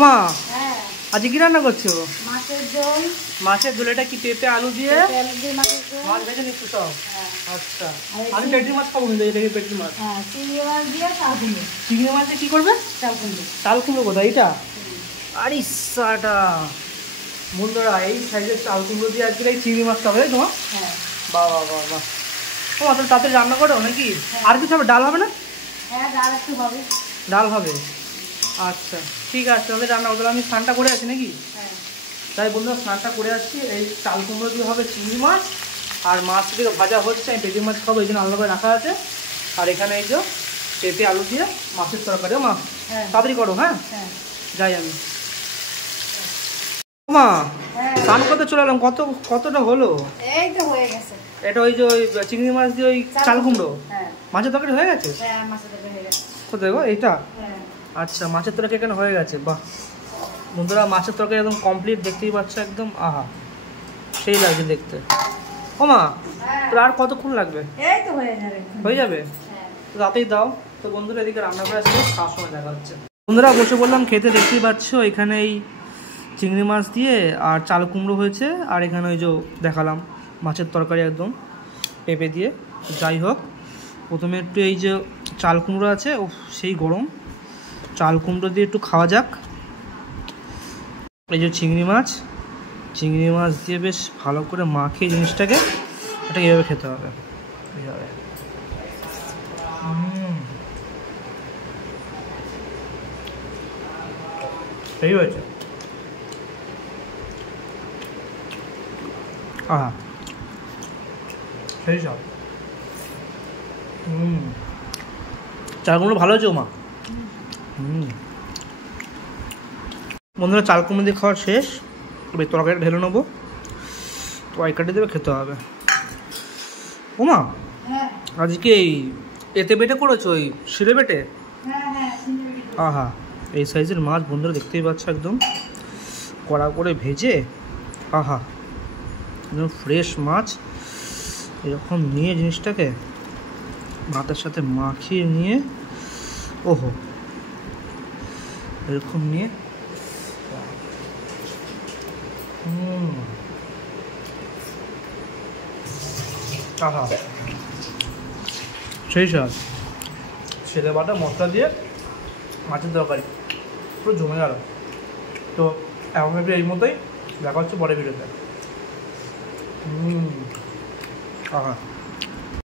ওমা হ্যাঁ আজকে কি রান্না করছো? মাছের ঝোল। মাছের ঝোল, এটা কি পেঁপে আলু দিয়ে মাছের ঝোল। মাছ ভেজে নিচ্ছ সব? হ্যাঁ। আচ্ছা, আমি পেটি মাছ খাবো কিন্তু, এটাকে পেটি মাছ। হ্যাঁ, চিংড়ি মাছ দিয়ে চাল কুমড়ো। চিংড়ি মাছে কি করবে? চাল কুমড়ো। চাল কুমড়ো কোথায় এটা? আরে সাটা বন্ধুরা, এই সাইজের চাল কুমড়ো দিয়ে আজকে এই চিংড়ি মাছটা হবে তোমার? হ্যাঁ। বাহ বাহ বাহ বাহ। তোমার তাহলে তাতে রান্না করো নাকি? আর কিছু হবে? ডাল হবে না? হ্যাঁ, ডাল একটু হবে। ডাল হবে, আচ্ছা ঠিক আছে, তাহলে রান্না করতে আমি স্নানটা করে আসি নাকি? হ্যাঁ। তাই বন্ধুরা স্নানটা করে আসছি। এই চাল কুমড়ো দিয়ে হবে চিংড়ি মাছ, আর মাছ থেকে ভাজা হচ্ছে, আমি পেঁপে মাছ খাবো, এই জন্য আলাদা করে রাখা আছে। আর এখানে এই যে পেঁপে আলু দিয়ে মাছের তরকারি। মা তাড়াতাড়ি করো, হ্যাঁ যাই আমি। মা স্নান করতে চলে এলাম, কতটা হলো? এই তো হয়ে গেছে। এটা ওই যে ওই চিংড়ি মাছ দিয়ে ওই চাল কুমড়ো মাছের তরকারি হয়ে গেছে? হ্যাঁ, মাছের তরকারি হয়ে গেছে। কোথায় গো এইটা? হ্যাঁ। আচ্ছা, মাছের তরকারি এখানে হয়ে গেছে। বাহ বন্ধুরা, মাছের তরকারি একদম কমপ্লিট, দেখতেই পাচ্ছ একদম আহা সেই লাগছে দেখতে। ও মা, তোর আর কতক্ষণ লাগবে? এই তো হয়ে যাবে। হয়ে যাবে? হ্যাঁ। রাতেই দাও তো বন্ধুরা, এদিকে রান্না করে আসলে খাওয়ার সময় দেখা হচ্ছে। বন্ধুরা বসে বললাম খেতে, দেখতেই পাচ্ছ এখানে এই চিংড়ি মাছ দিয়ে আর চাল কুমড়ো হয়েছে, আর এখানে ওই যে দেখালাম মাছের তরকারি একদম পেঁপে দিয়ে। যাই হোক, প্রথমে একটু এই যে চাল কুমড়ো আছে, ও সেই গরম, চাল কুমড়ো দিয়ে একটু খাওয়া যাক। এই যে চিংড়ি মাছ দিয়ে বেশ ভালো করে মাখিয়ে জিনিসটাকে, এটাকে এভাবে খেতে হবে, এইভাবে। সেই হয়েছে, আহা সেই সব। চাল কুমড়ো ভালো হয়েছে মা। বন্ধুরা, চাল কুমড়ো দিয়ে খাওয়া শেষ, এবার তরকারিটা ঢেলে নেবো, তরকারি দেবে, খেতে হবে। ওমা আজকে এই এতে বেটে করেছো, ওই শিরে বেটে? আহা, এই সাইজের মাছ বন্ধুরা দেখতেই পাচ্ছ, একদম কড়া করে ভেজে, আহা একদম ফ্রেশ মাছ। এরকম নিয়ে জিনিসটাকে ভাতের সাথে মাখিয়ে নিয়ে, ওহো এরকম নিয়ে, আহা সেই স্বাদ। ছেলে বাটা মশলা দিয়ে মাছের তরকারি পুরো জমে গেল। তো এখন এই মতোই দেখা হচ্ছে পরের ভিডিওতে। আহা।